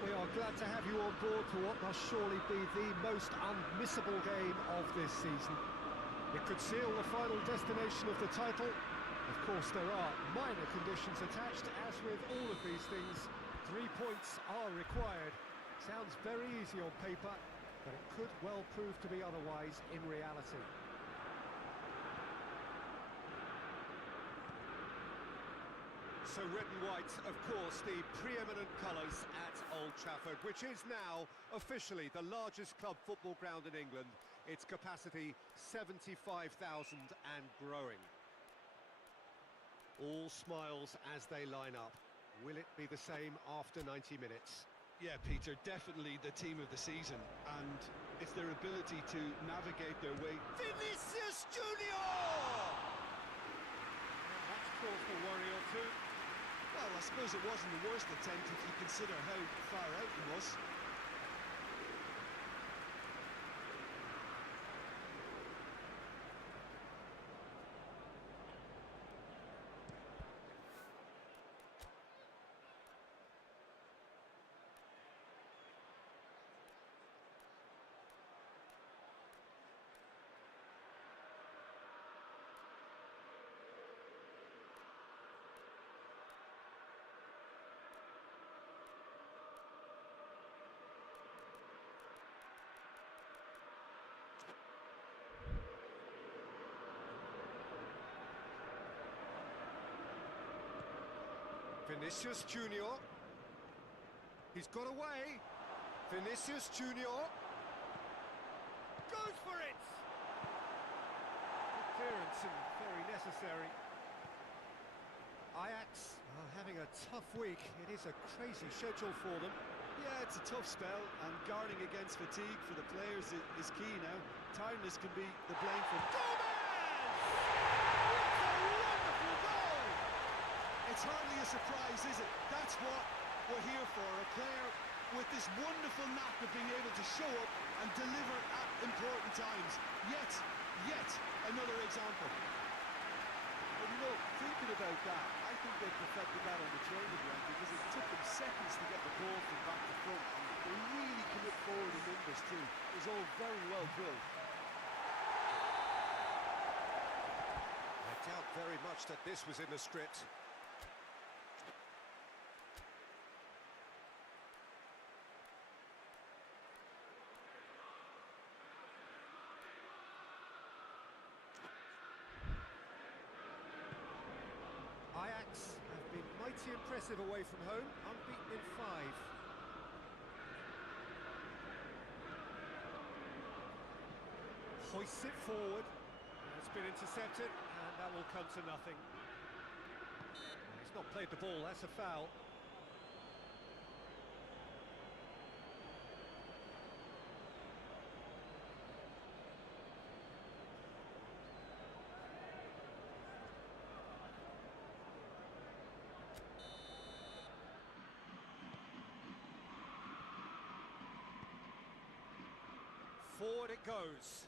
We are glad to have you on board for what must surely be the most unmissable game of this season. It could seal the final destination of the title. Of course, there are minor conditions attached. As with all of these things, 3 points are required. Sounds very easy on paper, but it could well prove to be otherwise in reality. So red and white, of course, the preeminent colours at Old Trafford, which is now officially the largest club football ground in England. Its capacity 75,000 and growing. All smiles as they line up. Will it be the same after 90 minutes? Yeah, Peter, definitely the team of the season, and it's their ability to navigate their way. Vinicius Junior! That's cause for worry or two. Well, I suppose it wasn't the worst attempt if you consider how far out he was. Vinicius Junior. He's got away. Vinicius Junior. Goes for it! Good clearance and very necessary. Ajax are having a tough week. It is a crazy schedule for them. Yeah, it's a tough spell, and guarding against fatigue for the players is key now. Tiredness can be the blame for... It's hardly a surprise, is it? That's what we're here for, a player with this wonderful knack of being able to show up and deliver at important times. Yet another example. Well, you know, thinking about that, I think they perfected that on the training ground because it took them seconds to get the ball from back to front. They really commit forward in numbers too. It was all very well drilled. I doubt very much that this was in the script. Ajax have been mighty impressive away from home, unbeaten in 5. Hoists it forward. It's been intercepted, and that will come to nothing. He's not played the ball, that's a foul. Forward it goes.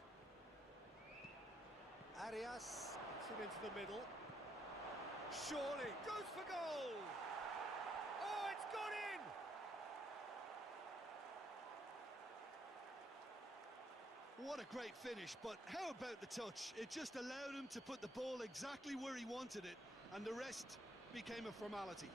Arias gets it into the middle. Surely goes for goal. Oh, it's gone in. What a great finish, but how about the touch? It just allowed him to put the ball exactly where he wanted it, and the rest became a formality.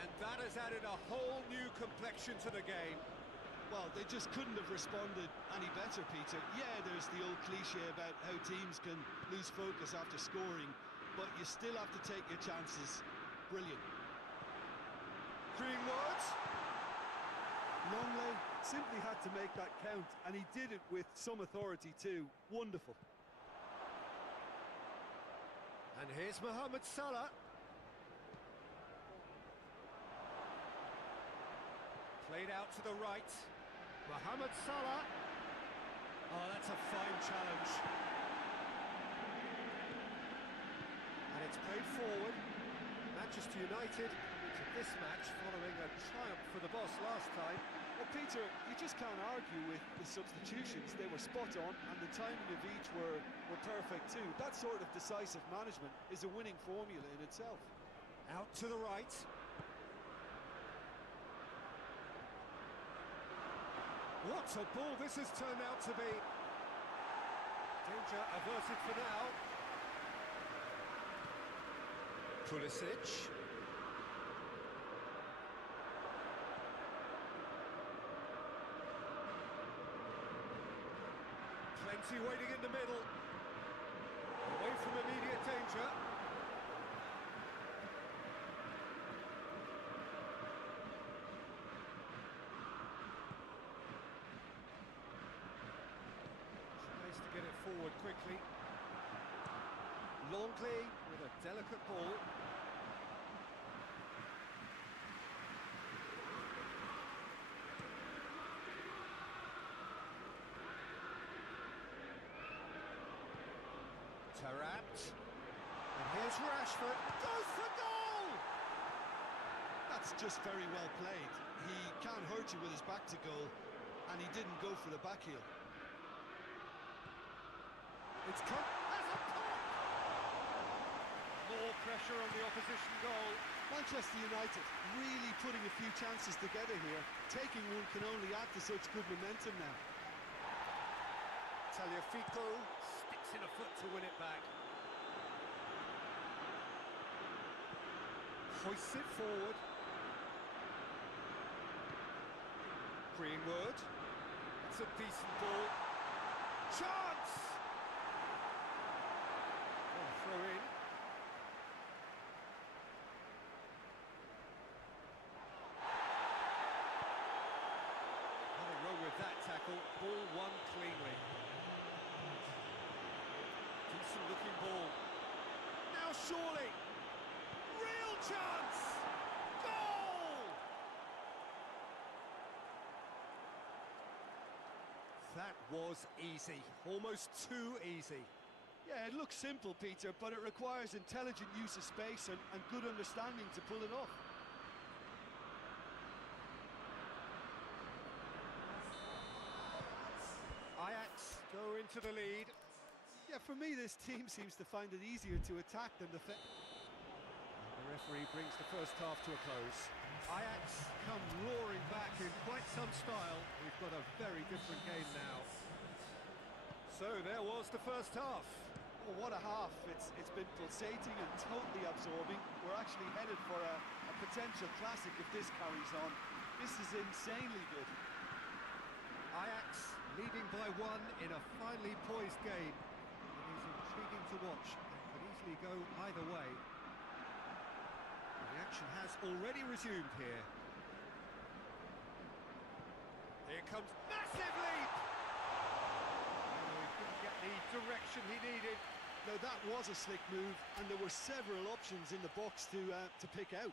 And that has added a whole new complexion to the game. Well, they just couldn't have responded any better, Peter. Yeah, there's the old cliche about how teams can lose focus after scoring, but you still have to take your chances. Brilliant. Greenwood. Longley simply had to make that count, and he did it with some authority too. Wonderful. And here's Mohamed Salah. Played out to the right. Mohamed Salah. Oh, that's a fine challenge. And it's played forward. Manchester United coming to this match following a triumph for the boss last time. Well, Peter, you just can't argue with the substitutions. They were spot on, and the timing of each were perfect too. That sort of decisive management is a winning formula in itself. Out to the right. What a ball this has turned out to be. Danger averted for now. Pulisic. Plenty waiting in the middle. Away from immediate danger. Tries to get it forward quickly. Longley with a delicate ball. Tapped. And here's Rashford. Goes for goal! That's just very well played. He can't hurt you with his back to goal, and he didn't go for the back heel. It's come as a pop! More pressure on the opposition goal. Manchester United really putting a few chances together here. Taking one can only add to such good momentum now. Tagliafico sticks in a foot to win it back. Hoists it forward. Greenwood. It's a decent ball. Chance! Oh, throw in. Nothing wrong with that tackle. Ball won cleanly. Decent looking ball. Now surely. Real chance! Goal! That was easy. Almost too easy. Yeah, it looks simple, Peter, but it requires intelligent use of space and good understanding to pull it off. Ajax go into the lead. Yeah, for me, this team seems to find it easier to attack than defend. The referee brings the first half to a close. Ajax come roaring back in quite some style. We've got a very different game now. So there was the first half. Oh, what a half. It's been pulsating and totally absorbing. We're actually headed for a potential classic if this carries on. This is insanely good. Ajax leading by one in a finely poised game. It is intriguing to watch and could easily go either way. The action has already resumed here. Here comes massive leap! Oh, he couldn't get the direction he needed. No, that was a slick move, and there were several options in the box to pick out.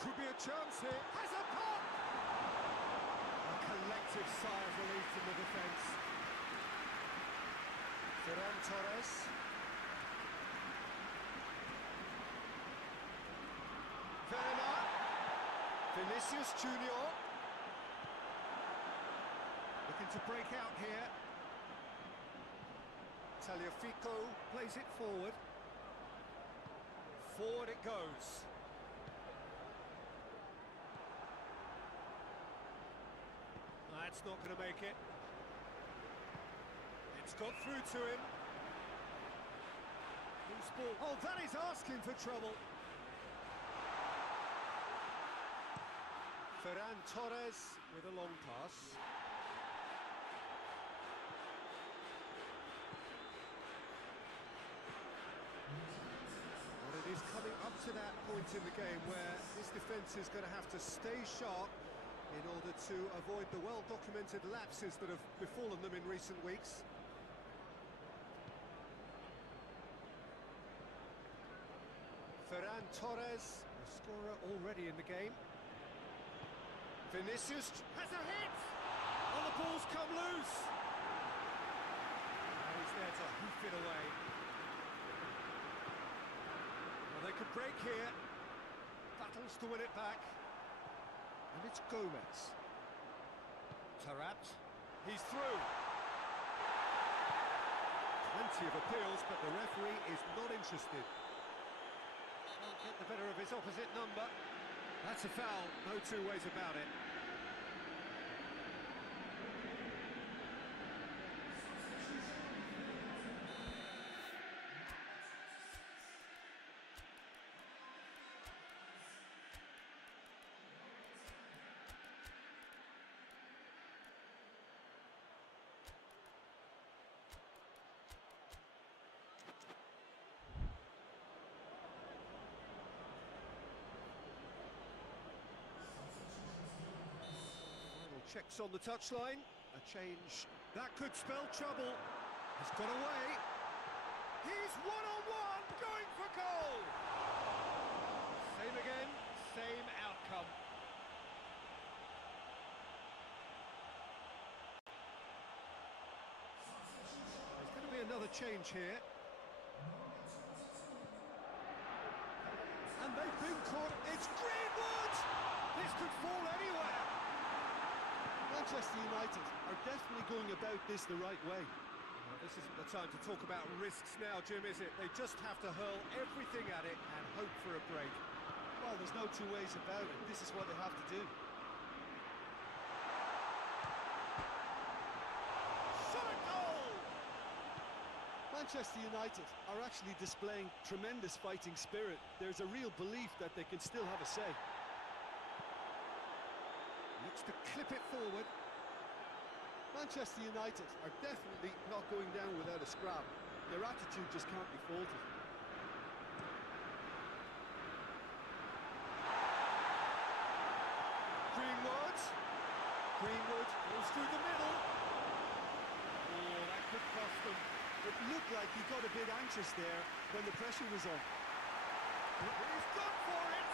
Could be a chance here. Has a pop! A collective sigh of relief from the defence. Ferran Torres. Werner. Vinicius Junior. Looking to break out here. Tagliafico plays it forward. Forward it goes. That's not going to make it. It's got through to him. Loose ball. Oh, that is asking for trouble. Ferran Torres with a long pass. Well, it is coming up to that point in the game where this defence is going to have to stay sharp in order to avoid the well-documented lapses that have befallen them in recent weeks. Ferran Torres, a scorer already in the game. Vinicius has a hit! Oh, the ball's come loose! it away. Well, they could break here. Battles to win it back. And it's Gomez. Tarat. He's through. Plenty of appeals, but the referee is not interested. Can't get the better of his opposite number. That's a foul, no two ways about it. Checks on the touchline, a change that could spell trouble. Has got away. He's one-on-one, going for goal. Same again, same outcome. There's going to be another change here. And they've been caught. It's Greenwood! This could fall anywhere. Manchester United are definitely going about this the right way. Well, this isn't the time to talk about risks now, Jim, is it? They just have to hurl everything at it and hope for a break. Well, there's no two ways about it. This is what they have to do. Shot a goal! Manchester United are actually displaying tremendous fighting spirit. There's a real belief that they can still have a say. Looks to clip it forward. Manchester United are definitely not going down without a scrap. Their attitude just can't be faulted. Greenwood goes through the middle. Oh, that could cost them. It looked like he got a bit anxious there when the pressure was on. He's gone for it!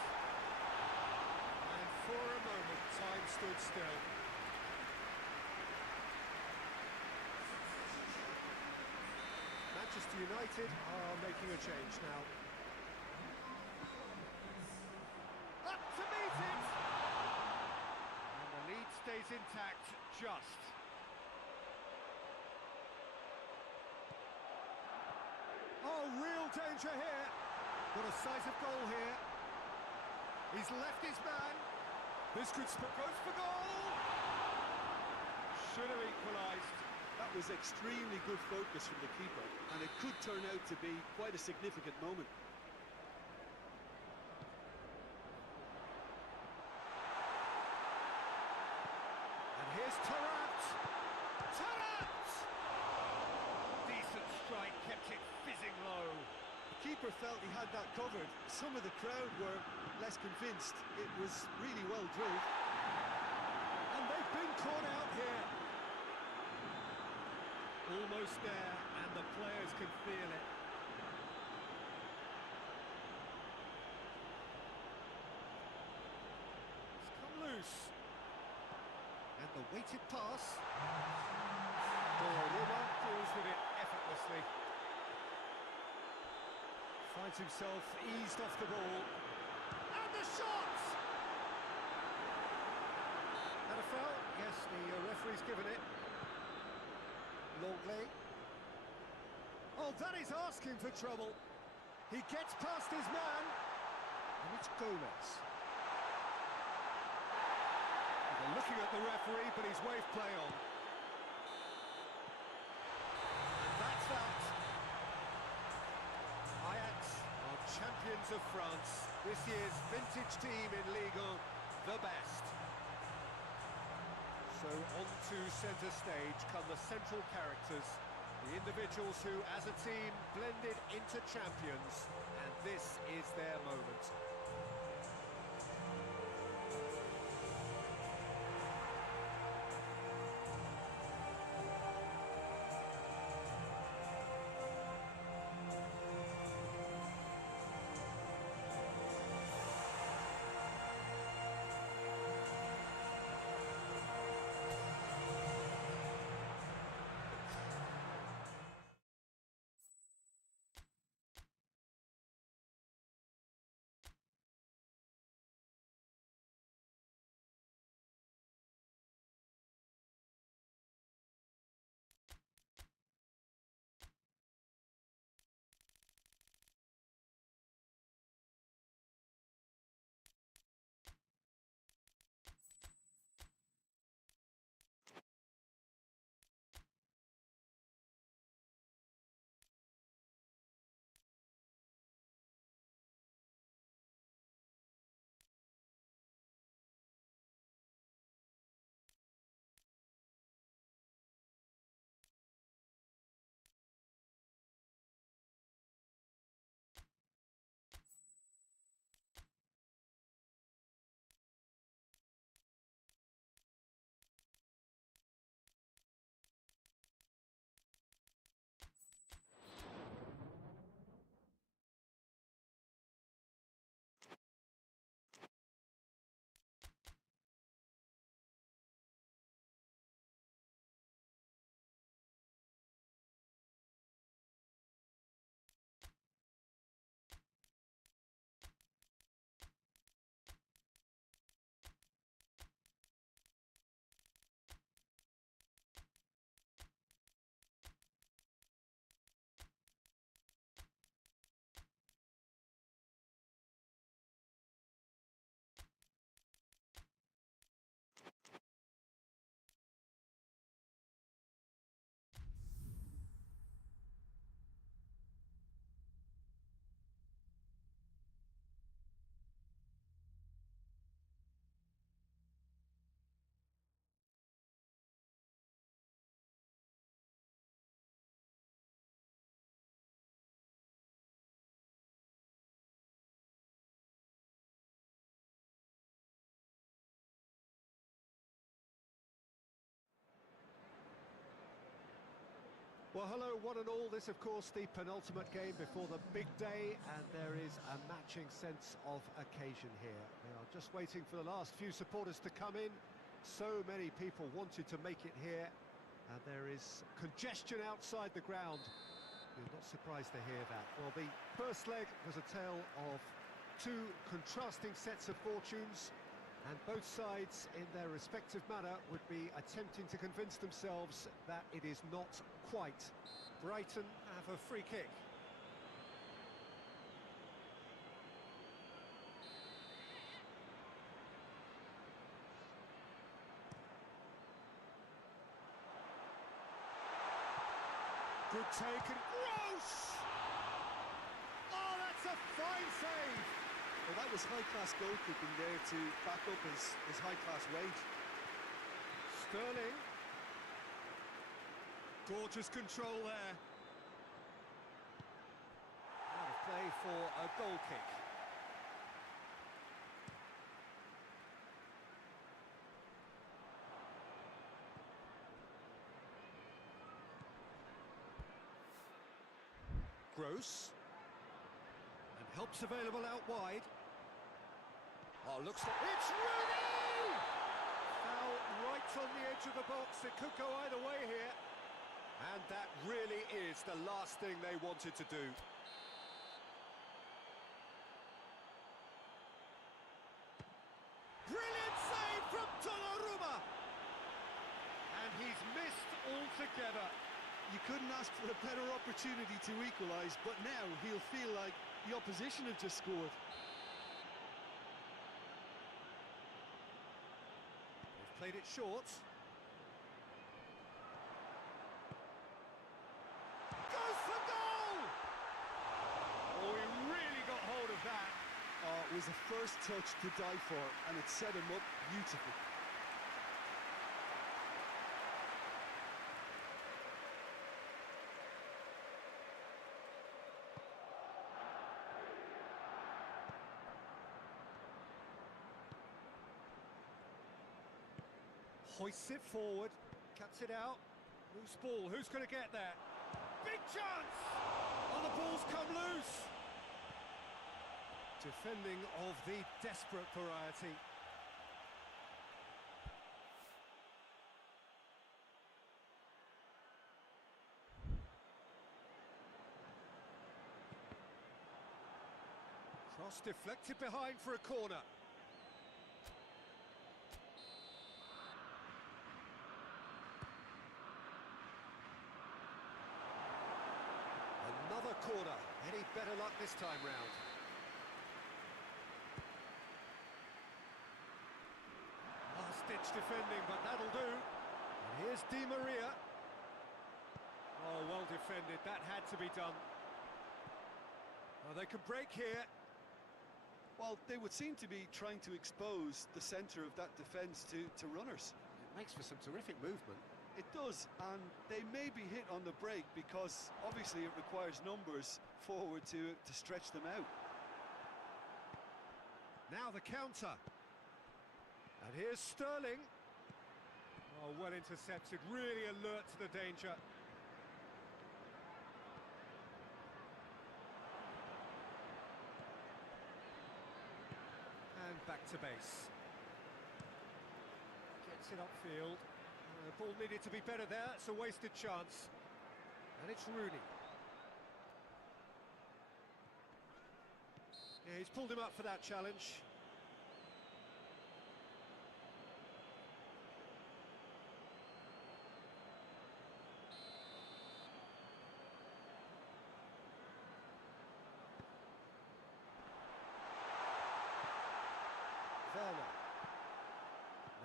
And for a moment, time stood still. Manchester United are making a change now. Up to meet it! And the lead stays intact, just. Oh, real danger here. Got a decisive goal here. He's left his man. This could goes for goal. Should have equalised. That was extremely good focus from the keeper, and it could turn out to be quite a significant moment. And here's Tarat. Tarat! Decent strike, kept it fizzing low. The keeper felt he had that covered. Some of the crowd were less convinced. It was really well drilled. And they've been caught out here. Almost there, and the players can feel it. It's come loose. And the weighted pass. Donnarumma deals with it effortlessly. Finds himself eased off the ball. And the shot! That a foul? Yes, the referee's given it. Longley. Oh, that is asking for trouble. He gets past his man. And it's Gomez. They're looking at the referee, but he's waved play on. And that's that. Ajax are champions of France. This year's vintage team in Ligue 1, the best. So on to centre stage come the central characters, the individuals who, as a team, blended into champions, and this is their moment. Well, hello, one and all. This, of course, the penultimate game before the big day, and there is a matching sense of occasion here. We are just waiting for the last few supporters to come in. So many people wanted to make it here, and there is congestion outside the ground. You're not surprised to hear that. Well, the first leg was a tale of two contrasting sets of fortunes, and both sides, in their respective manner, would be attempting to convince themselves that it is not quite. Brighton have a free kick. Good take and gross! Oh, that's a fine save! Well, that was high-class goalkeeping there to back up his high-class wage. Sterling. Gorgeous control there. Out of play for a goal kick. Gross. And help's available out wide. Oh, looks like it's Rooney! Foul right on the edge of the box. It could go either way here. And that really is the last thing they wanted to do. Brilliant save from Donnarumma! And he's missed altogether. You couldn't ask for a better opportunity to equalise, but now he'll feel like the opposition have just scored. They've played it short. Goes for goal! Oh, he really got hold of that. Oh, it was a first touch to die for, and it set him up beautifully. Hoists it forward, cuts it out. Loose ball, who's going to get there? Big chance! Oh, the ball's come loose! Defending of the desperate variety. Cross deflected behind for a corner. Another corner. Any better luck this time round? Last-ditch defending, but that'll do. And here's Di Maria. Oh, well defended. That had to be done. Oh, they could break here. Well, they would seem to be trying to expose the centre of that defence to runners. It makes for some terrific movement. It does, and they may be hit on the break because obviously it requires numbers forward to stretch them out. Now the counter. And here's Sterling. Oh, well intercepted, really alert to the danger. And back to base. Gets it upfield. The ball needed to be better there, it's a wasted chance. And it's Rooney. Yeah, he's pulled him up for that challenge. Werner.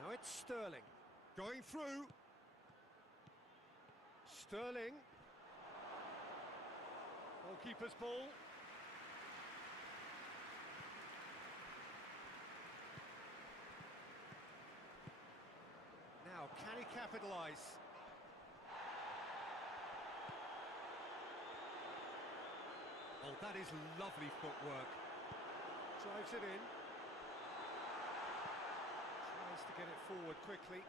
Now it's Sterling. Going through. Sterling. Goalkeeper's ball. Now, can he capitalise? Oh, that is lovely footwork. Drives it in. Tries to get it forward quickly.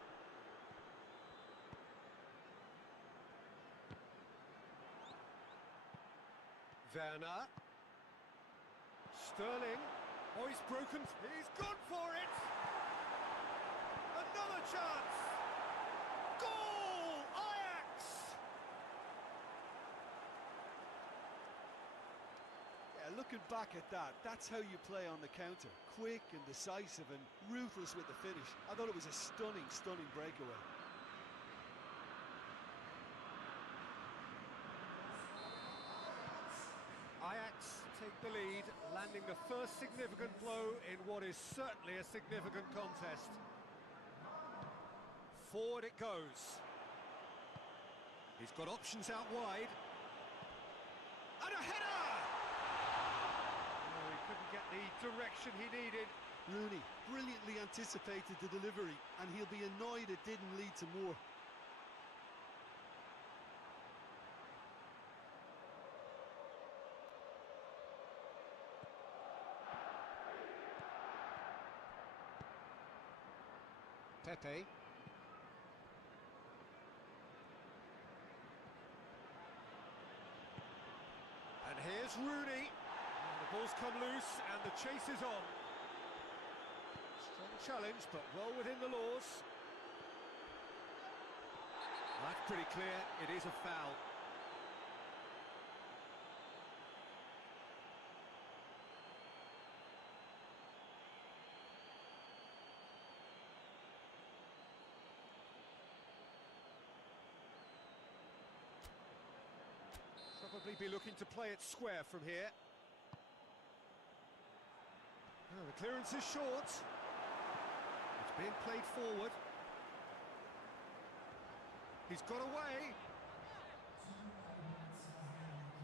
Werner. Sterling. Oh, he's broken. He's gone for it. Another chance. Goal! Ajax! Yeah, looking back at that, that's how you play on the counter. Quick and decisive and ruthless with the finish. I thought it was a stunning, stunning breakaway. Ajax take the lead, landing the first significant blow in what is certainly a significant contest. Forward it goes. He's got options out wide. And a header! Oh, he couldn't get the direction he needed. Rooney brilliantly anticipated the delivery, and he'll be annoyed it didn't lead to more. Pepe. And here's Rooney. The ball's come loose and the chase is on. Strong challenge, but well within the laws. That's pretty clear, it is a foul. Probably be looking to play it square from here. Oh, the clearance is short. It's being played forward. He's got away.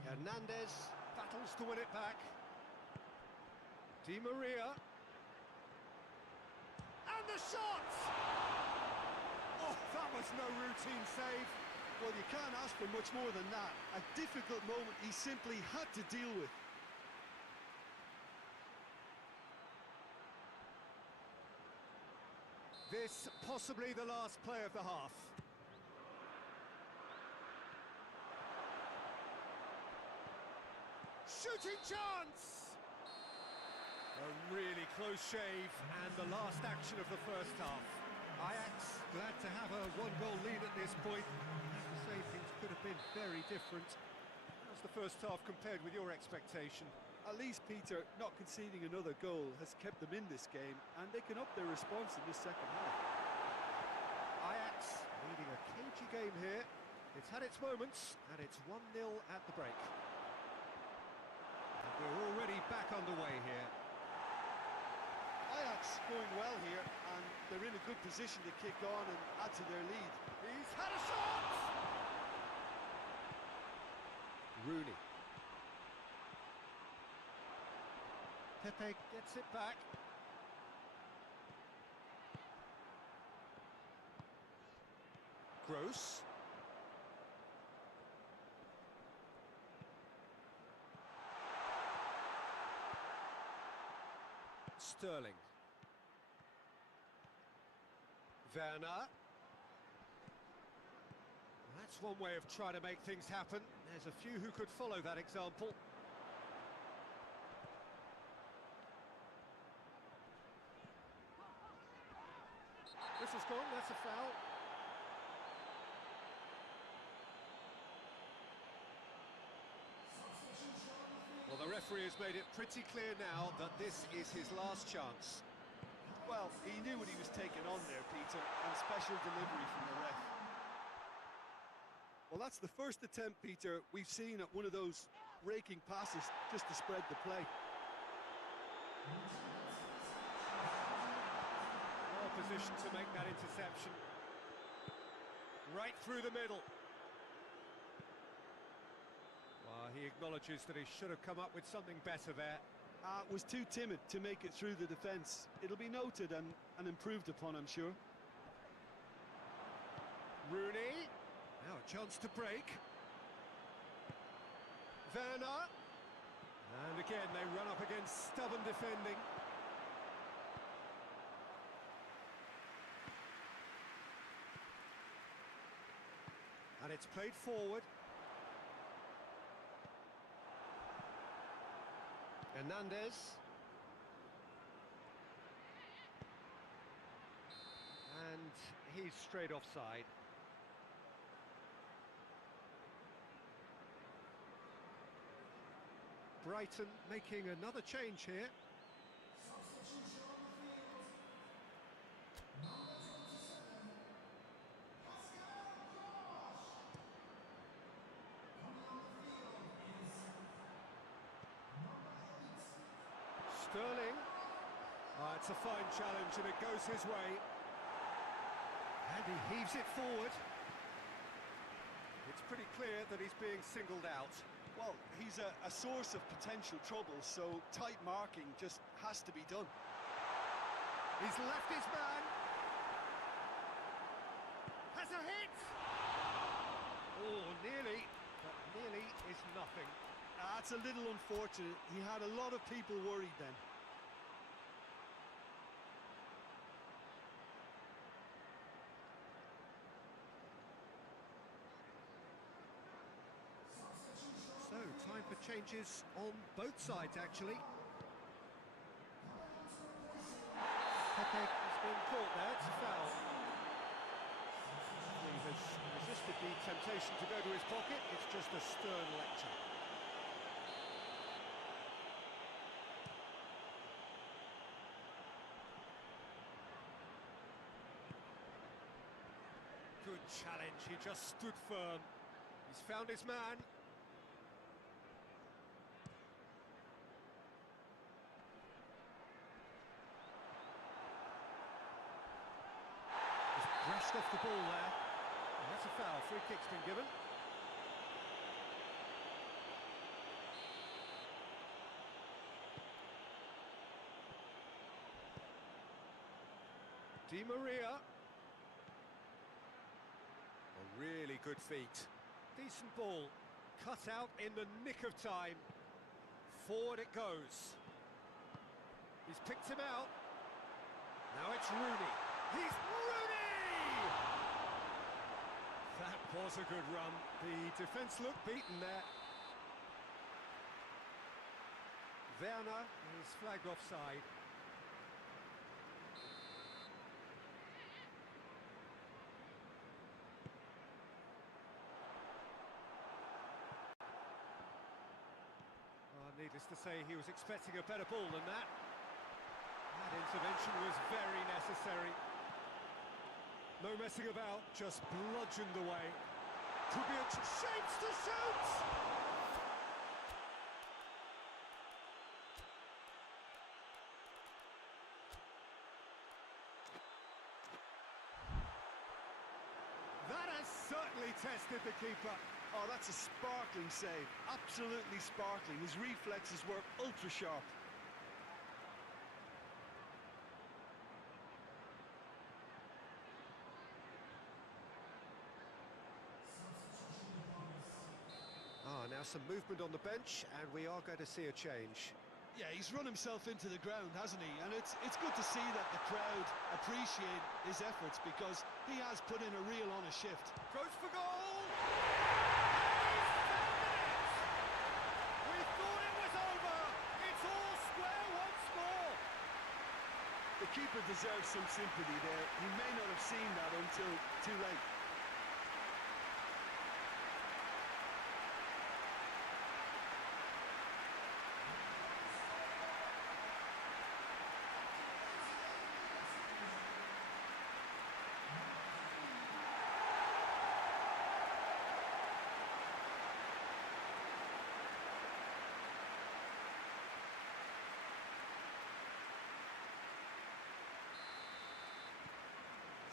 Hernandez battles to win it back. Di Maria. And the shot! Oh, that was no routine save. Well, you can't ask for much more than that. A difficult moment he simply had to deal with. This possibly the last play of the half. Shooting chance! A really close shave and the last action of the first half. Ajax glad to have a one-goal lead at this point. As I say, things could have been very different. How's the first half compared with your expectation? At least, Peter, not conceding another goal has kept them in this game, and they can up their response in this second half. Ajax leading a cagey game here. It's had its moments, and it's 1-0 at the break. And we're already back underway here. Ajax going well here, and they're in a good position to kick on and add to their lead. He's had a shot! Rooney. Pepe gets it back. Gross. Sterling. Werner. That's one way of trying to make things happen. There's a few who could follow that example. Whistle's gone, that's a foul. Well, the referee has made it pretty clear now that this is his last chance. Well, he knew what he was taking on there, Peter, and special delivery from the ref. Well, that's the first attempt, Peter, we've seen at one of those raking passes just to spread the play. Well positioned to make that interception. Right through the middle. Well, he acknowledges that he should have come up with something better there. Was too timid to make it through the defence. It'll be noted and improved upon, I'm sure. Rooney. Now a chance to break. Werner. And again, they run up against stubborn defending. And it's played forward. Hernandez. And he's straight offside. Brighton making another change here. Sterling. It's a fine challenge and it goes his way. And he heaves it forward. It's pretty clear that he's being singled out. Well, he's a source of potential trouble, so tight marking just has to be done. He's left his man. Has a hit! Oh, nearly, but nearly is nothing. That's a little unfortunate. He had a lot of people worried then. So, time for changes on both sides, actually. Pepe has been caught there, it's a foul. He has resisted the temptation to go to his pocket, it's just a stern lecture. Good challenge, he just stood firm. He's found his man. Brushed off the ball there. And that's a foul. Free kick's been given. Di Maria. A really good feat. Decent ball. Cut out in the nick of time. Forward it goes. He's picked him out. Now it's Rooney. He's Rooney! That was a good run. The defence looked beaten there. Werner is flagged offside. Needless to say, he was expecting a better ball than that. That intervention was very necessary. No messing about, just bludgeoned away. Could be a chance to shoot! That has certainly tested the keeper. Oh, that's a sparkling save. Absolutely sparkling. His reflexes were ultra sharp. Now some movement on the bench, and we are going to see a change. Yeah, he's run himself into the ground, hasn't he? And it's good to see that the crowd appreciate his efforts, because he has put in a real honest shift. Goes for goal! We thought it was over! It's all square once more! The keeper deserves some sympathy there. He may not have seen that until too late.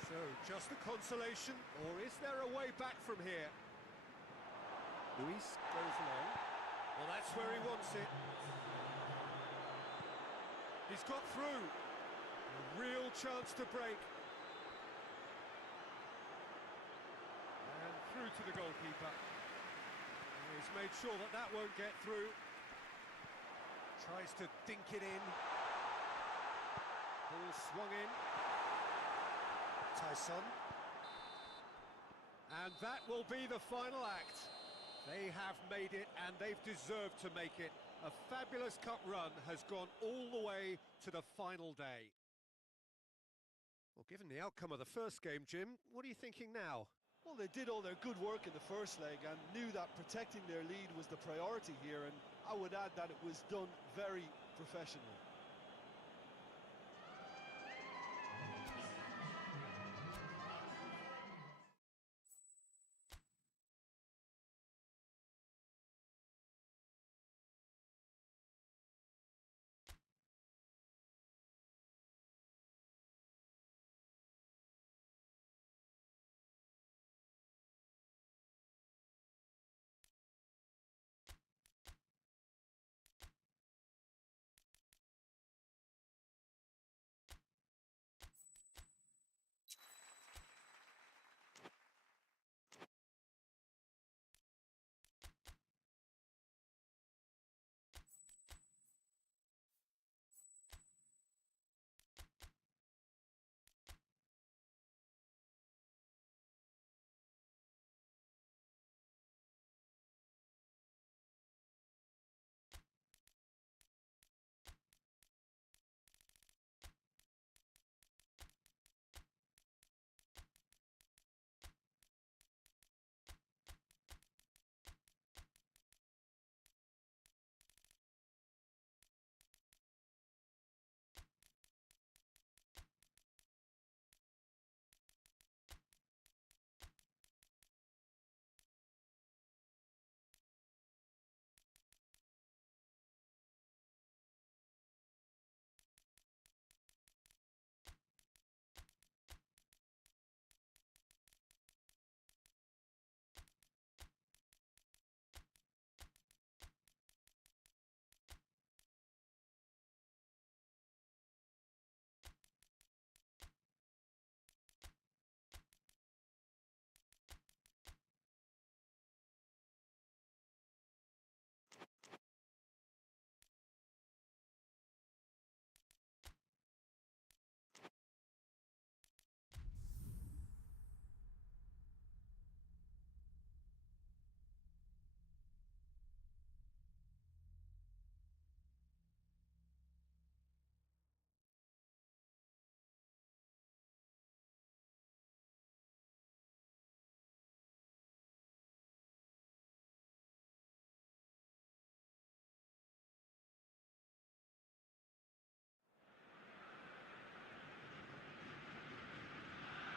So, just a consolation, or is there a way back from here? Luis goes along. Well, that's where he wants it. He's got through. A real chance to break. And through to the goalkeeper. And he's made sure that that won't get through. Tries to dink it in. Ball swung in. Tyson. And that will be the final act. They have made it, and they've deserved to make it. A fabulous cup run has gone all the way to the final day. Well, given the outcome of the first game, Jim, what are you thinking now? Well, they did all their good work in the first leg and knew that protecting their lead was the priority here, and I would add that it was done very professionally.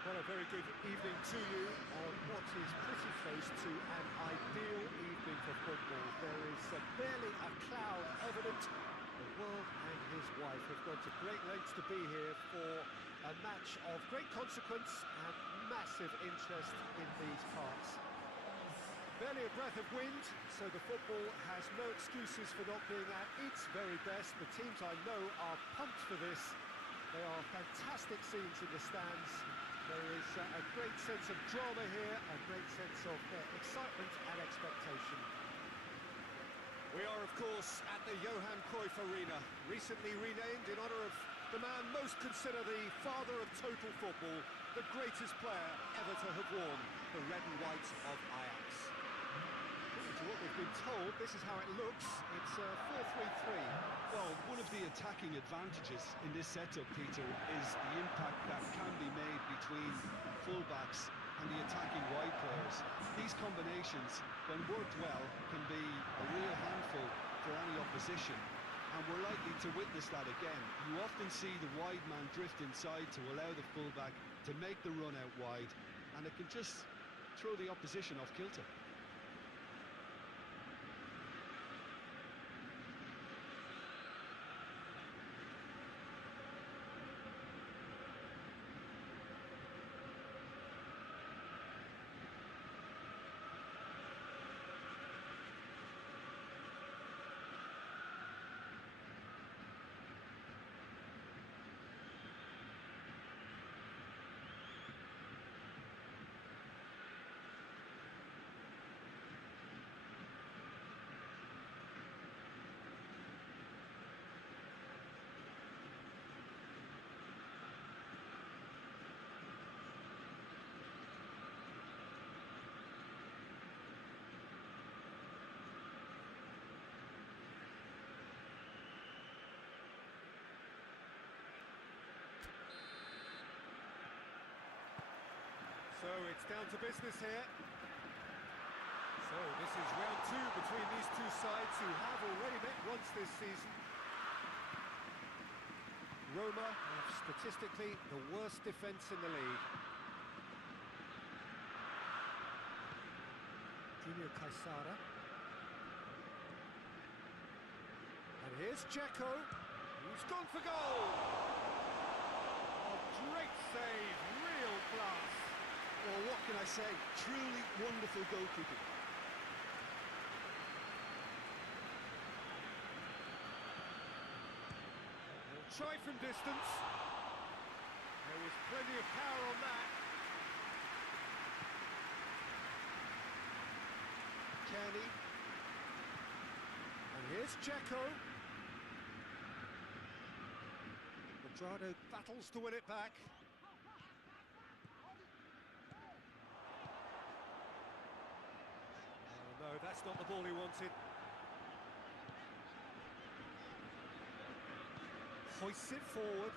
Well, a very good evening to you on what is pretty close to an ideal evening for football. There is barely a cloud evident. The world and his wife have gone to great lengths to be here for a match of great consequence and massive interest in these parts. Barely a breath of wind, so the football has no excuses for not being at its very best. The teams I know are pumped for this. They are fantastic scenes in the stands. There is a great sense of drama here, a great sense of excitement and expectation. We are, of course, at the Johan Cruyff Arena, recently renamed in honour of the man most considered the father of total football, the greatest player ever to have worn the red and white of Ajax. According to what we've been told, this is how it looks. It's 4-3-3. Well, one of the attacking advantages in this setup, Peter, is the impact that can be made between fullbacks and the attacking wide players. These combinations, when worked well, can be a real handful for any opposition, and we're likely to witness that again. You often see the wide man drift inside to allow the fullback to make the run out wide, and it can just throw the opposition off kilter. So it's down to business here. So this is round two between these two sides who have already met once this season. Roma have statistically the worst defence in the league. Junior Caesara. And here's Dzeko, who's gone for goal! A great save, real class. Well, what can I say? Truly wonderful goalkeeping. He'll try from distance. There was plenty of power on that. Kenny. And here's Dzeko. Ronaldo battles to win it back. Oh, no, that's not the ball he wanted. Hoists it forward.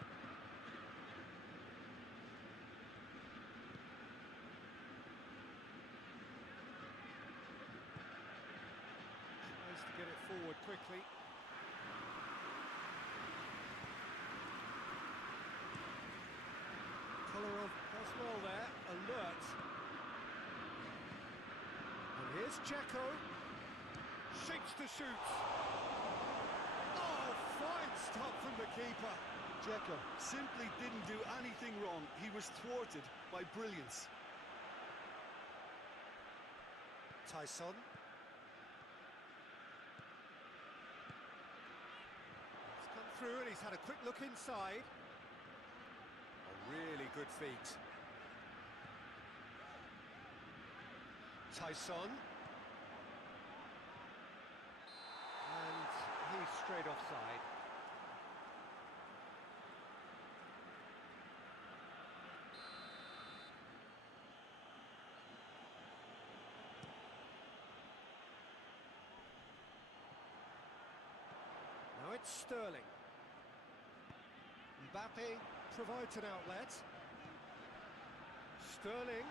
Tries to get it forward quickly. Kolarov does well there, alert. And here's Dzeko. Shapes to shoot. Oh, fine stop from the keeper. Dzeko simply didn't do anything wrong. He was thwarted by brilliance. Tyson. He's come through and he's had a quick look inside. A really good feat. Tyson. And he's straight offside. Now it's Sterling. Mbappe provides an outlet. Sterling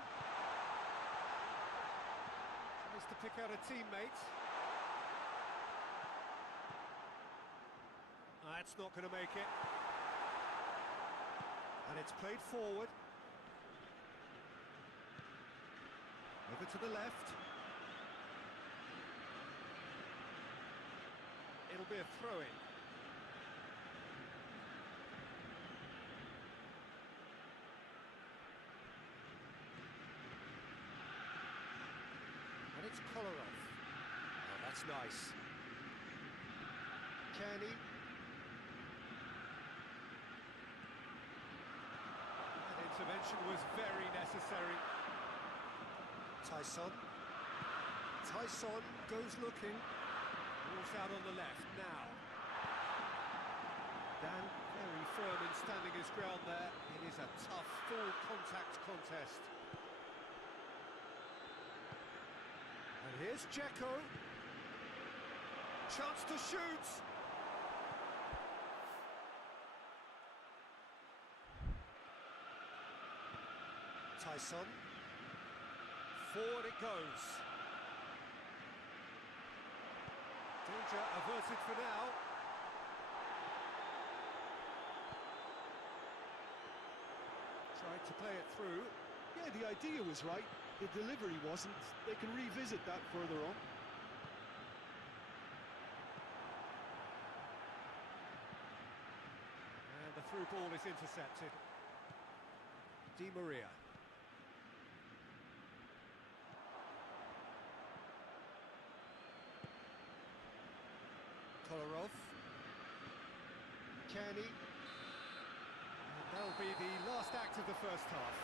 tries to pick out a teammate. That's not going to make it. And it's played forward. Over to the left. It'll be a throw-in. And it's Kolarov. Oh, that's nice. Kenny. That intervention was very necessary. Tyson. Tyson goes looking. Ball's out on the left now. Dan very firm in standing his ground there. It is a tough, full contact contest. And here's Dzeko. Chance to shoot. Tyson. Forward it goes. Danger averted for now. Tried to play it through. Yeah, the idea was right. The delivery wasn't. They can revisit that further on. And the through ball is intercepted. Di Maria. Kolarov. Kenny. And that'll be the last act of the first half.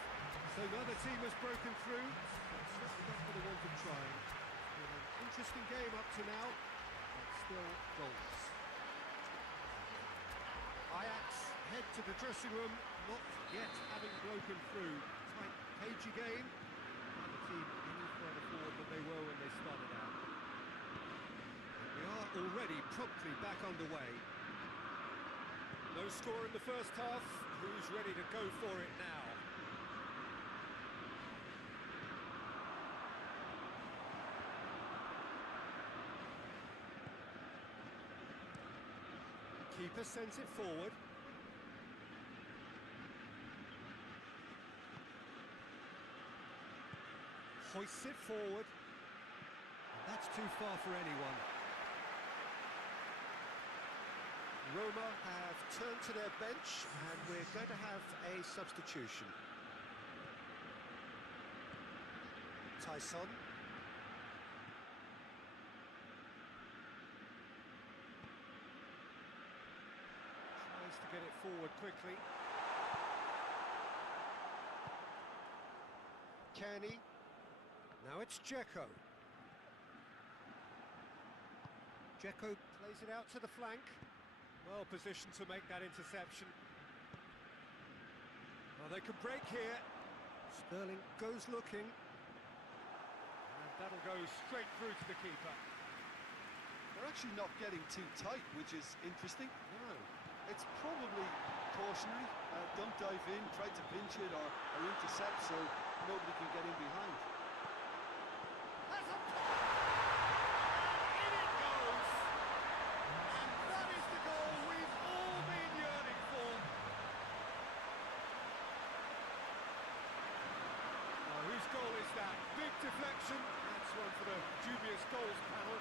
So neither team has broken through. It's certainly not for the want of trying. It's been an interesting game up to now, but still goals. Ajax head to the dressing room, not yet having broken through. Tight, cagey game, and the team any further forward than they were when they started out. We are already promptly back underway. No score in the first half. Who's ready to go for it now? Keeper sends it forward. Hoists it forward. And that's too far for anyone. Roma have turned to their bench, and we're going to have a substitution. Tyson. Tries to get it forward quickly. Kenny. Now it's Dzeko. Dzeko plays it out to the flank. Well positioned to make that interception. Well, they could break here. Sterling goes looking. And that'll go straight through to the keeper. They're actually not getting too tight, which is interesting. No. It's probably cautionary. Don't dive in, try to pinch it or intercept so nobody can get in behind. Has a and in it goes! And that is the goal we've all been yearning for. Now, whose goal is that? Big deflection. That's one for the dubious goals panel.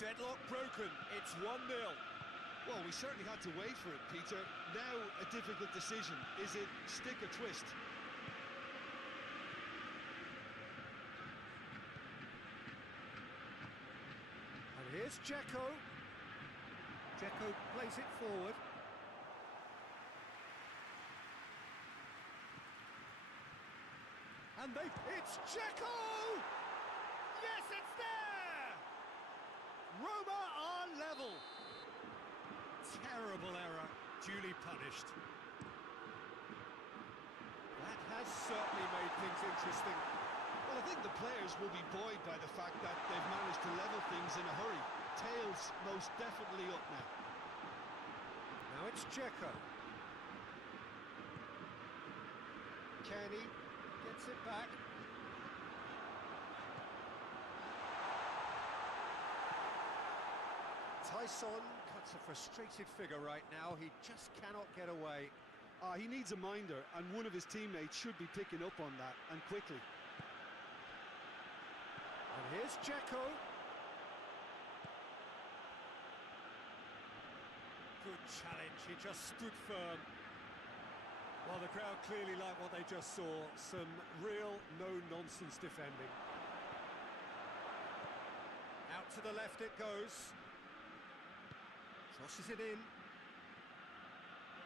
Deadlock broken, it's 1-0. Well, we certainly had to wait for it, Peter. Now a difficult decision. Is it stick or twist? And here's Dzeko. Dzeko plays it forward. And it's Dzeko! Yes, it's there! Roma are level. Terrible error, duly punished. That has certainly made things interesting. Well, I think the players will be buoyed by the fact that they've managed to level things in a hurry. Tails most definitely up now. Now it's Dzeko. Kenny gets it back. Tyson cuts a frustrated figure right now. He just cannot get away. He needs a minder, and one of his teammates should be picking up on that, and quickly. And here's Dzeko. Good challenge, he just stood firm. Well, the crowd clearly like what they just saw. Some real no-nonsense defending. Out to the left it goes. Crosses it in.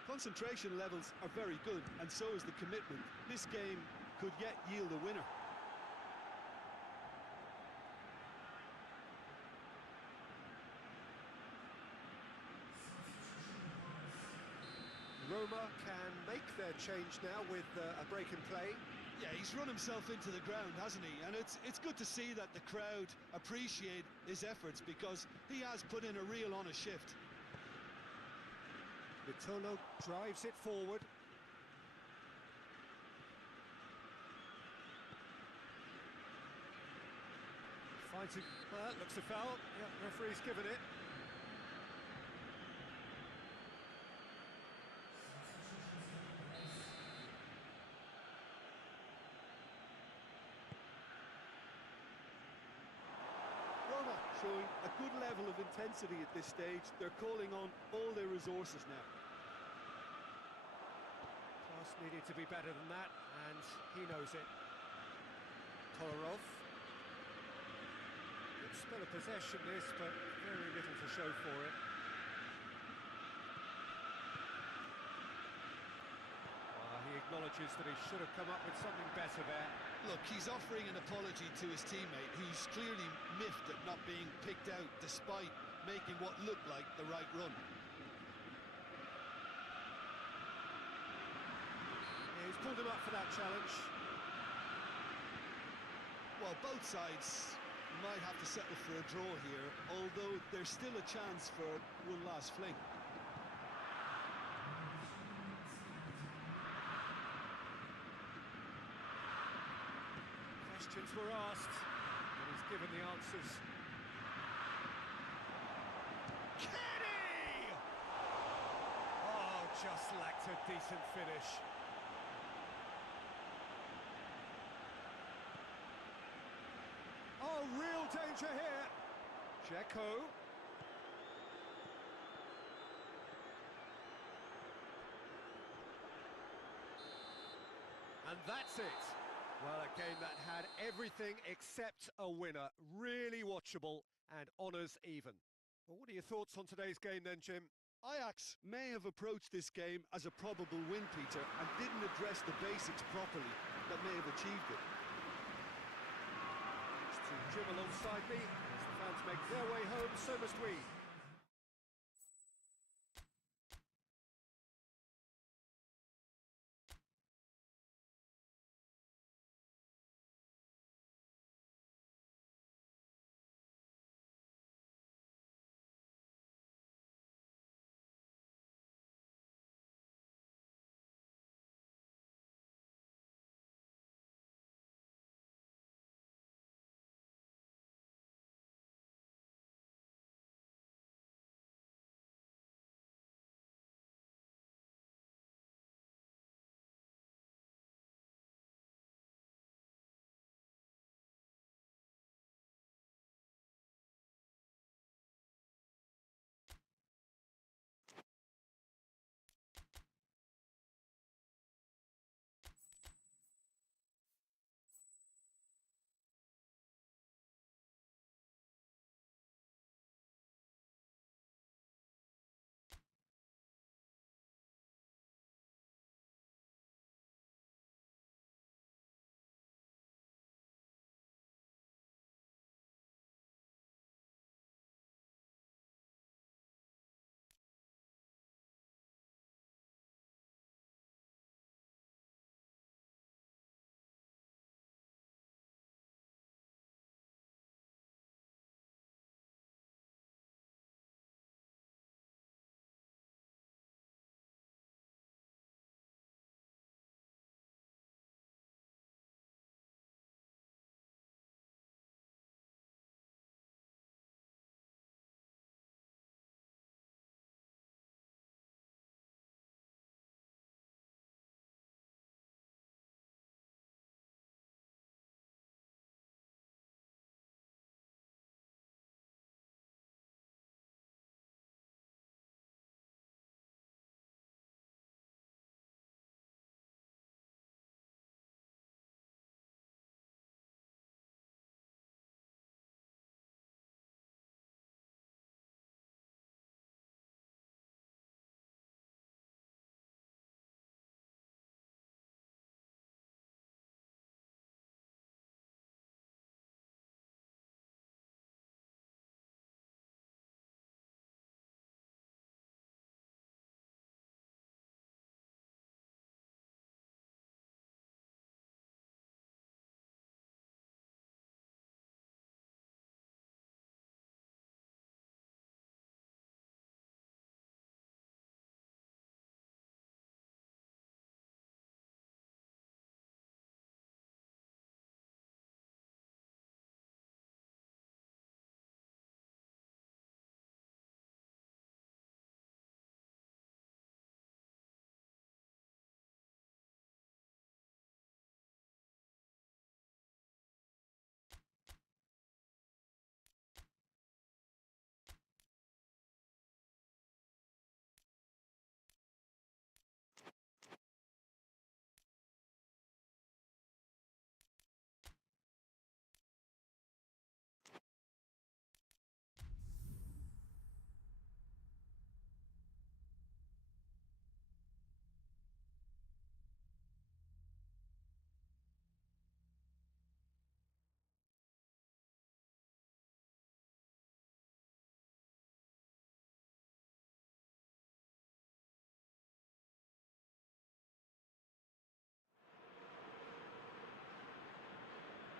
Concentration levels are very good, and so is the commitment. This game could yet yield a winner. Roma can make their change now with a break in play. Yeah, he's run himself into the ground, hasn't he? And it's good to see that the crowd appreciate his efforts, because he has put in a real honest shift. Vitolo drives it forward. Finds it. Well, that looks a foul. Yeah, referee's given it. Roma showing a good level of intensity at this stage. They're calling on all their resources now. Pass needed to be better than that, and he knows it. Kolarov. Good spell of possession this, but very little to show for it. He acknowledges that he should have come up with something better there. Look, he's offering an apology to his teammate, who's clearly miffed at not being picked out despite making what looked like the right run. He's pulled him up for that challenge. Well, both sides might have to settle for a draw here, although there's still a chance for one last fling. Questions were asked, and he's given the answers. Kenny! Oh, just lacked a decent finish. Oh, real danger here. Dzeko. And that's it. Well, a game that had everything except a winner. Really watchable and honours even. Well, what are your thoughts on today's game then, Jim? Ajax may have approached this game as a probable win, Peter, and didn't address the basics properly that may have achieved it. Thanks to Jim alongside me. As the fans make their way home, so must we.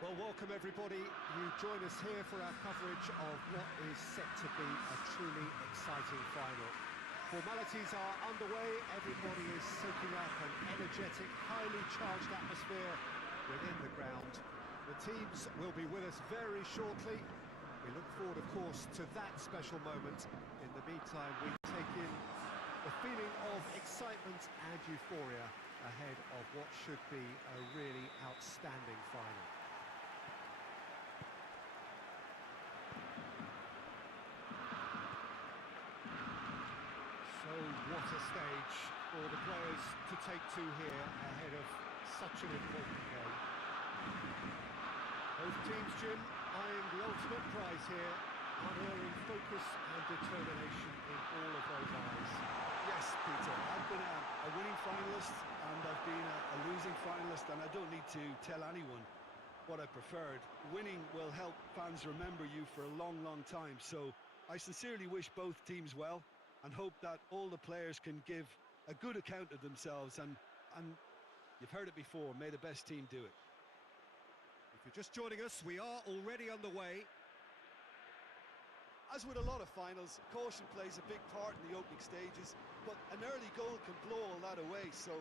Well, welcome everybody. You join us here for our coverage of what is set to be a truly exciting final. Formalities are underway, everybody is soaking up an energetic, highly charged atmosphere within the ground. The teams will be with us very shortly. We look forward, of course, to that special moment. In the meantime, we take in the feeling of excitement and euphoria ahead of what should be a really outstanding final. So what a stage for the players to take to here ahead of such an important game. Both teams, Jim, eyeing the ultimate prize here, unerring focus and determination in all of those eyes. Yes, Peter, I've been a winning finalist and I've been a losing finalist, and I don't need to tell anyone what I preferred. Winning will help fans remember you for a long, long time, so I sincerely wish both teams well and hope that all the players can give a good account of themselves, and you've heard it before, may the best team do it. If you're just joining us, we are already underway. As with a lot of finals, caution plays a big part in the opening stages, but an early goal can blow all that away, so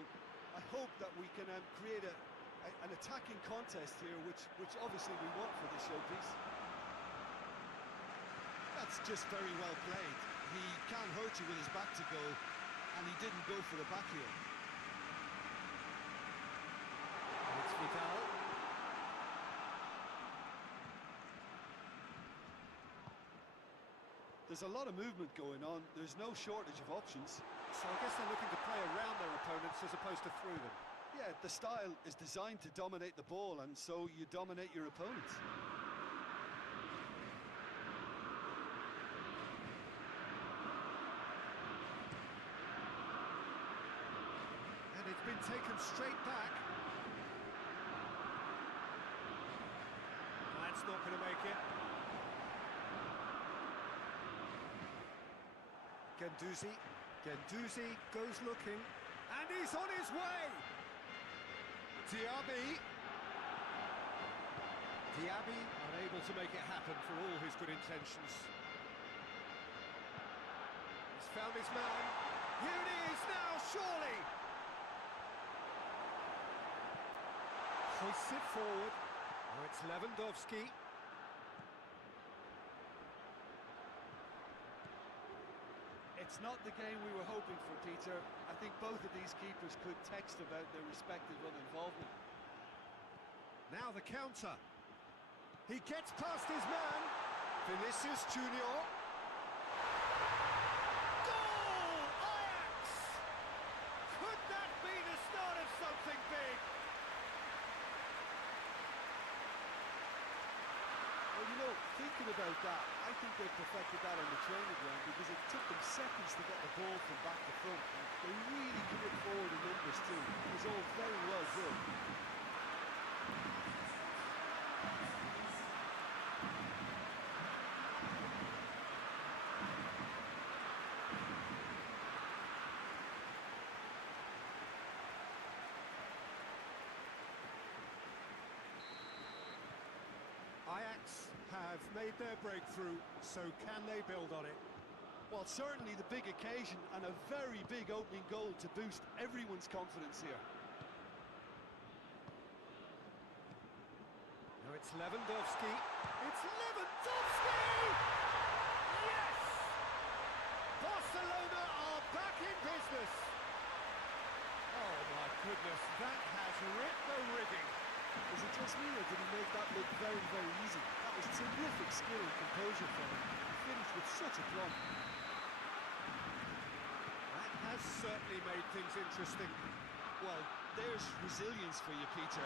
I hope that we can create an attacking contest here, which obviously we want for this showpiece. That's just very well played. He can't hurt you with his back to goal, and he didn't go for the back heel. It's Vidal. There's a lot of movement going on. There's no shortage of options. So I guess they're looking to play around their opponents as opposed to through them. Yeah, the style is designed to dominate the ball, and so you dominate your opponents. And it's been taken straight back. That's not going to make it. Guendouzi goes looking, and he's on his way! Diaby unable to make it happen for all his good intentions. He's found his man. Here it is now, surely! Hoists it forward. Now it's Lewandowski. It's not the game we were hoping for, Peter. I think both of these keepers could text about their respective uninvolvement. Now the counter. He gets past his man. Vinicius Junior. Goal! Ajax! Could that be the start of something big? Well, you know, thinking about that, I think they perfected that on the training ground, because it took them seconds to get the ball from back to front. And they really commit forward in numbers too. It was all very well done. Ajax have made their breakthrough, so can they build on it? Well, certainly the big occasion and a very big opening goal to boost everyone's confidence here. Now it's Lewandowski. It's Lewandowski! Yes! Barcelona are back in business. Oh my goodness, that has ripped the rigging. Was it just me, or did he make that look very, very easy? That was terrific skill and composure from him. He finished with such aplomb. That has certainly made things interesting. Well, there's resilience for you, Peter.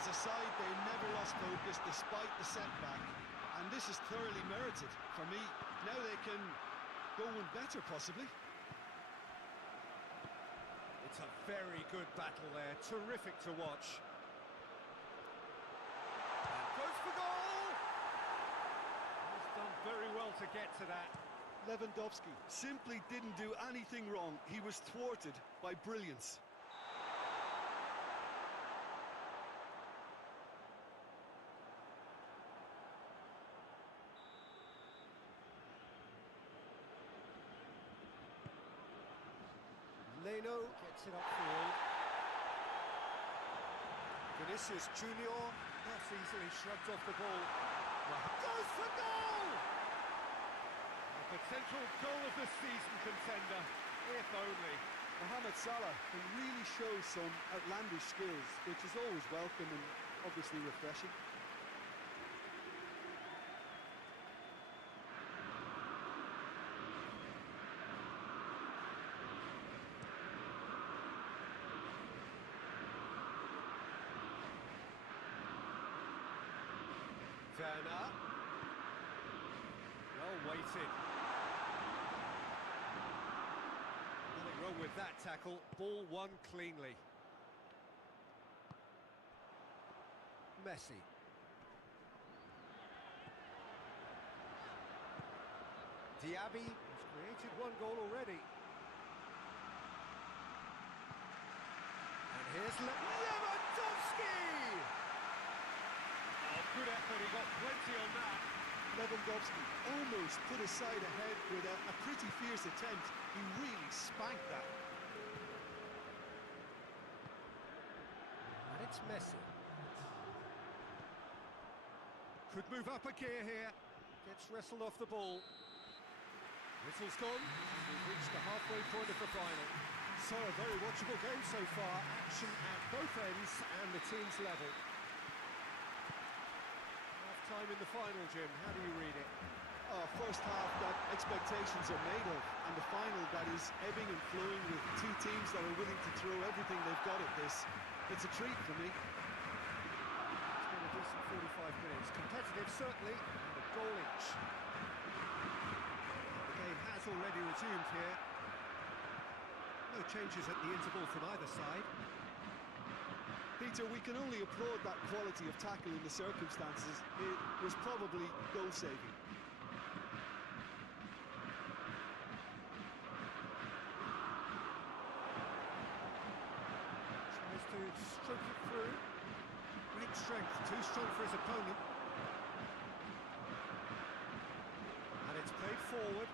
As a side, they never lost focus despite the setback. And this is thoroughly merited for me. Now they can go one better, possibly. It's a very good battle there. Terrific to watch. Goes for goal! He's done very well to get to that. Lewandowski simply didn't do anything wrong. He was thwarted by brilliance. Moreno gets it upfield. Vinicius Junior, not easily shrugged off the ball. Goes for goal! A potential goal of the season contender, if only. Mohamed Salah can really show some outlandish skills, which is always welcome and obviously refreshing. Werner. Well weighted. Nothing wrong with that tackle. Ball won cleanly. Messi. Diaby has created one goal already. And here's Lewandowski! Oh, good effort, he got plenty on that. Lewandowski almost put his side ahead with a pretty fierce attempt. He really spanked that. And it's Messi. Could move up a gear here. Gets wrestled off the ball. Whistle's gone. We've reached the halfway point of the final. So a very watchable game so far. Action at both ends and the teams level. Time in the final, Jim. How do you read it? Oh, first half that expectations are made of, and the final that is ebbing and flowing with two teams that are willing to throw everything they've got at this. It's a treat for me. It's been a decent 45 minutes. Competitive, certainly, and a goal each. The game has already resumed here. No changes at the interval from either side. Peter, we can only applaud that quality of tackle in the circumstances. It was probably goal-saving. Tries to stroke it through. Great strength, too strong for his opponent. And it's played forward.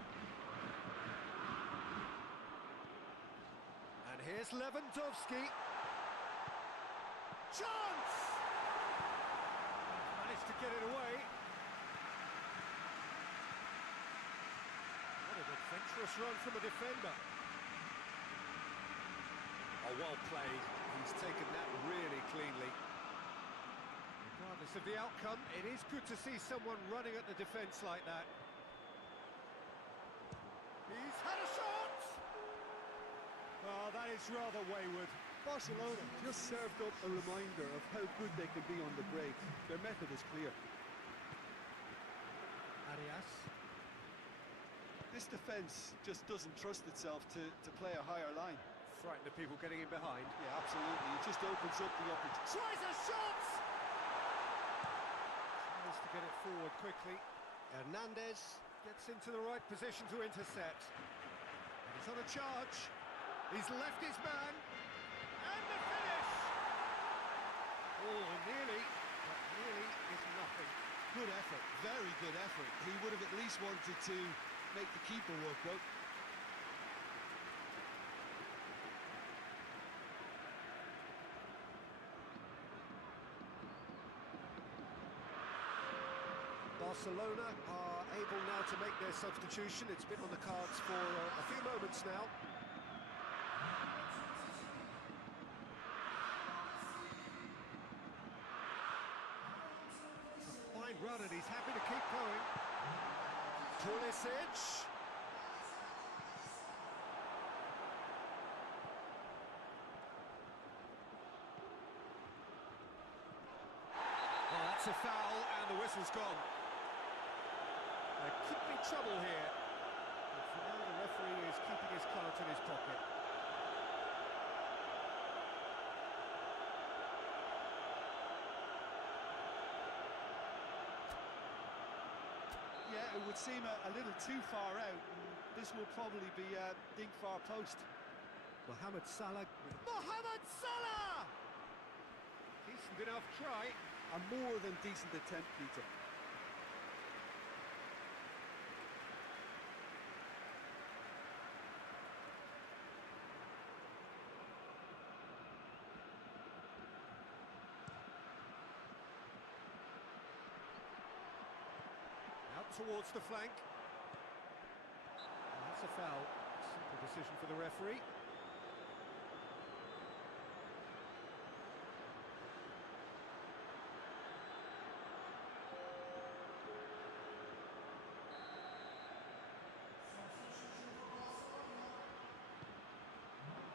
And here's Lewandowski. Chance! Managed to get it away. What an adventurous run from a defender. Oh, well played. He's taken that really cleanly. Regardless of the outcome, it is good to see someone running at the defence like that. He's had a shot! Oh, that is rather wayward. Barcelona just served up a reminder of how good they can be on the break. Their method is clear. Arias. This defence just doesn't trust itself to play a higher line. Frightened of people getting in behind. Yeah, absolutely. It just opens up the opportunity. Tries a shot! Tries to get it forward quickly. Hernandez gets into the right position to intercept. And he's on a charge. He's left his man. And the finish! Oh, nearly, but nearly is nothing. Good effort, very good effort. He would have at least wanted to make the keeper work, though. Barcelona are able now to make their substitution. It's been on the cards for a few moments now. Fine run, and he's happy to keep going. Pulisic. Oh, that's a foul, and the whistle's gone. There could be trouble here. But for now, the referee is keeping his card in his pocket. Yeah, it would seem a little too far out. This will probably be a dink far post. Mohamed Salah. Mohamed Salah! Decent enough try. A more than decent attempt, Peter. out towards the flank. And that's a foul. Simple decision for the referee.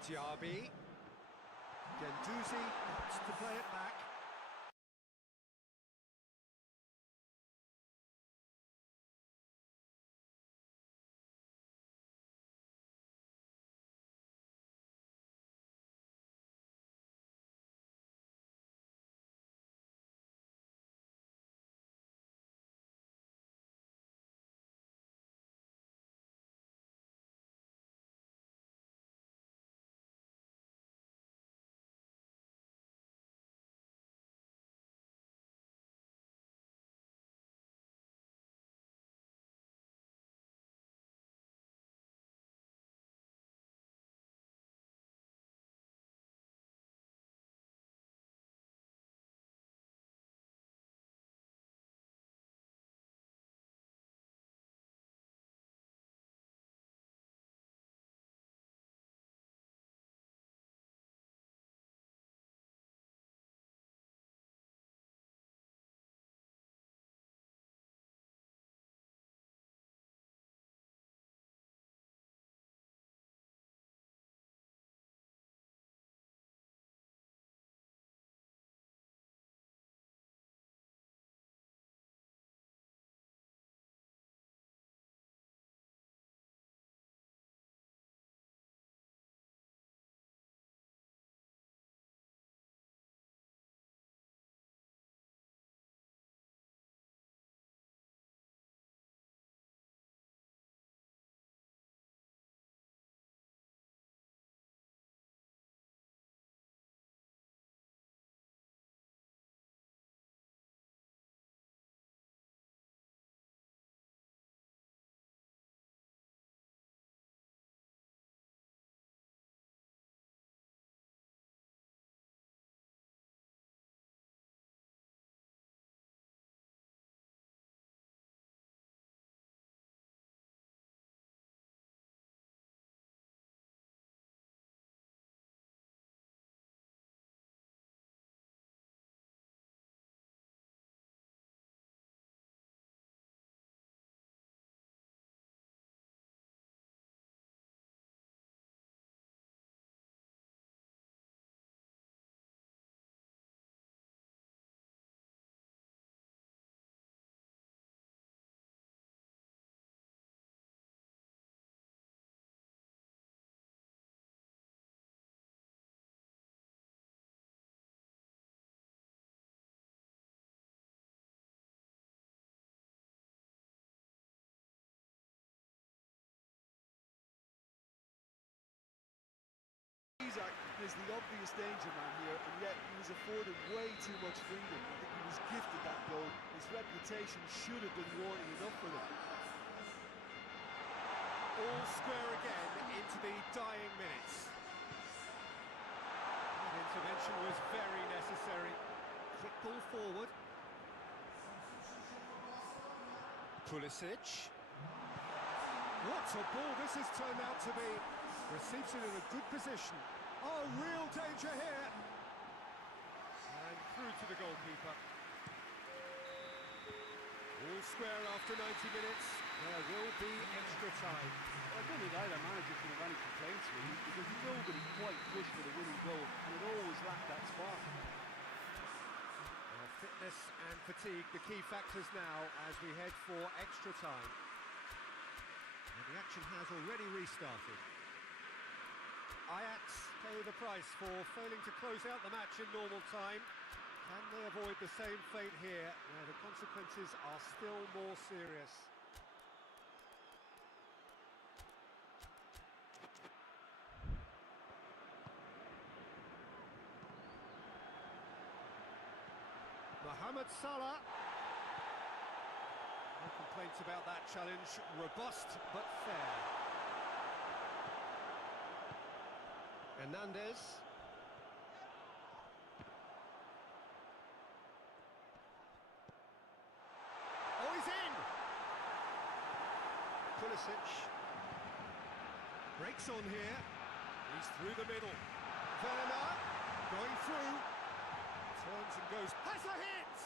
Diaby. Gendouzi wants to play it back. Isaac is the obvious danger man here, and yet he was afforded way too much freedom. I think he was gifted that goal. His reputation should have been warning enough for them. All square again into the dying minutes. That intervention was very necessary. Quick ball forward. Pulisic. What a ball this has turned out to be. Receives it in a good position. Oh, real danger here. And through to the goalkeeper. All square after 90 minutes. There will be extra time. I don't think either manager can have any complaints really, because nobody quite pushed for the winning goal, and it always lacked that spark. Fitness and fatigue, the key factors now as we head for extra time. And the action has already restarted. Ajax pay the price for failing to close out the match in normal time. Can they avoid the same fate here, where the consequences are still more serious? Mohamed Salah. No complaints about that challenge. Robust but fair. Hernandez. Oh, he's in! Pulisic. Breaks on here. He's through the middle. Werner going through. Turns and goes. Has a hit!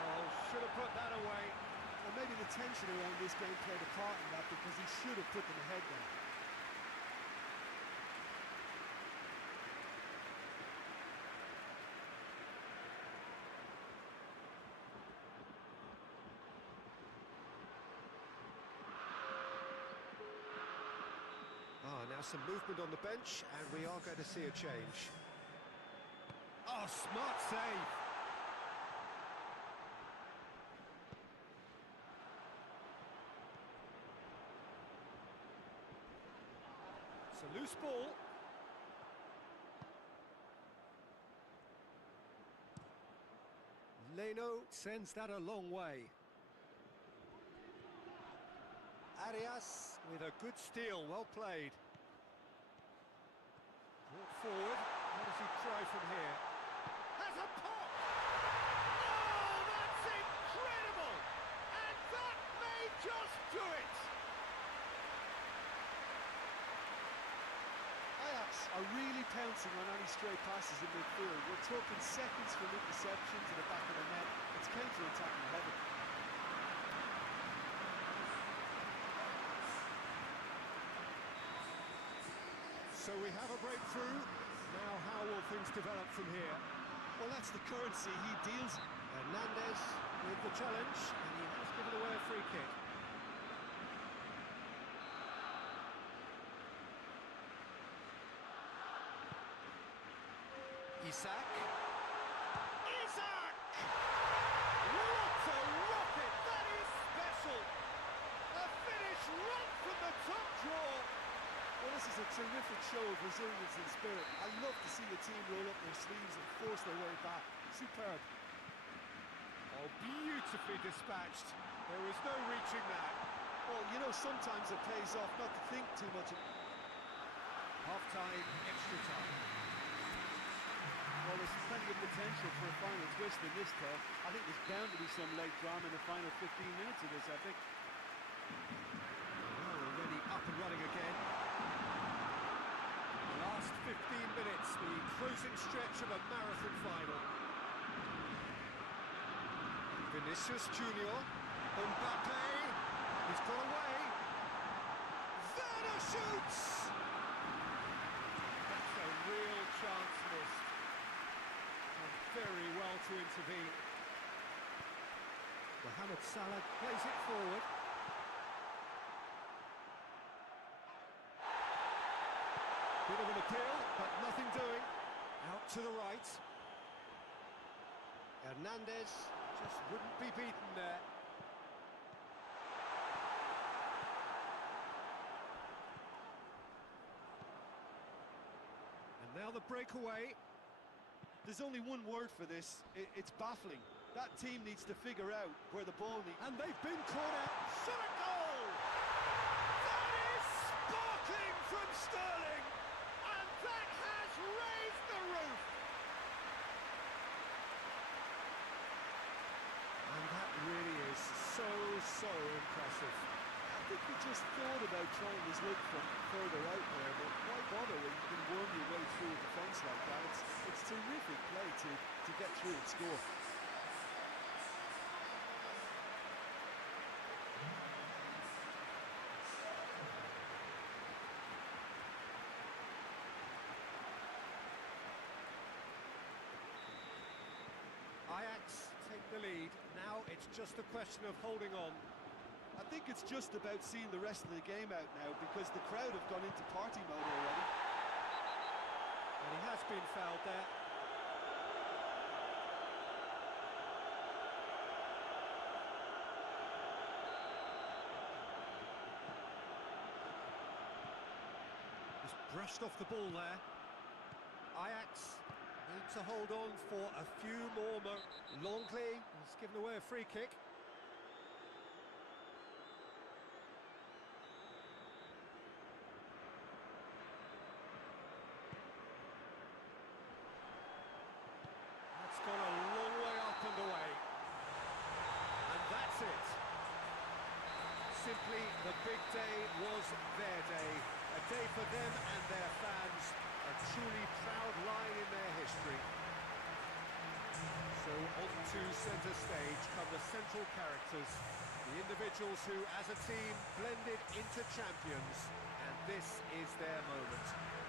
Oh, should have put that away. Well, maybe the tension around this game played a part in that, because he should have put them ahead then. Now some movement on the bench, and we are going to see a change. Oh, smart save! It's a loose ball. Leno sends that a long way. Arias with a good steal, well played. Brought forward, how does he try from here? Has a pop! Oh, that's incredible! And that may just do it! Ajax are really pouncing on any stray passes in midfield. We're talking seconds from interception to the back of the net. It's counter-attacking heaven. So we have a breakthrough. Now how will things develop from here? Well, that's the currency he deals in. Hernandez with the challenge, and he has given away a free kick. Isak! What a rocket! That is special! A finish right from the top draw! Well, this is a terrific show of resilience and spirit. I love to see a team roll up their sleeves and force their way back. Superb. Oh, beautifully dispatched. There was no reaching that. Well, you know, sometimes it pays off not to think too much. Half-time, extra time. Well, there's plenty of potential for a final twist in this, Ted. I think there's bound to be some late drama in the final 15 minutes of this, I think. Oh, already up and running again. Last 15 minutes, the closing stretch of a marathon final. Vinicius Junior, Mbappe, he's got away. Werner shoots! That's a real chance missed. And very well to intervene. Mohamed Salah plays it forward. Bit of an appeal, but nothing doing. Out to the right. Hernandez just wouldn't be beaten there. And now the breakaway. There's only one word for this. It's baffling. That team needs to figure out where the ball needs... And they've been caught out. Shot a goal! That is sparkling from Sterling! And that has raised the roof! And that really is so impressive. I think he just thought about trying his luck from further out there, but why bother when you can worm your way through a defence like that? It's terrific play to get through and score. Ajax take the lead. Now it's just a question of holding on. I think it's just about seeing the rest of the game out now, because the crowd have gone into party mode already. And he has been fouled there. He's brushed off the ball there. Ajax need to hold on for a few more moments. Longley has given away a free kick. It's gone a long way up and away. And that's it. simply, the big day was their day. A day for them and their fans, a truly proud line in their history. So on to centre stage come the central characters, the individuals who, as a team, blended into champions, and this is their moment.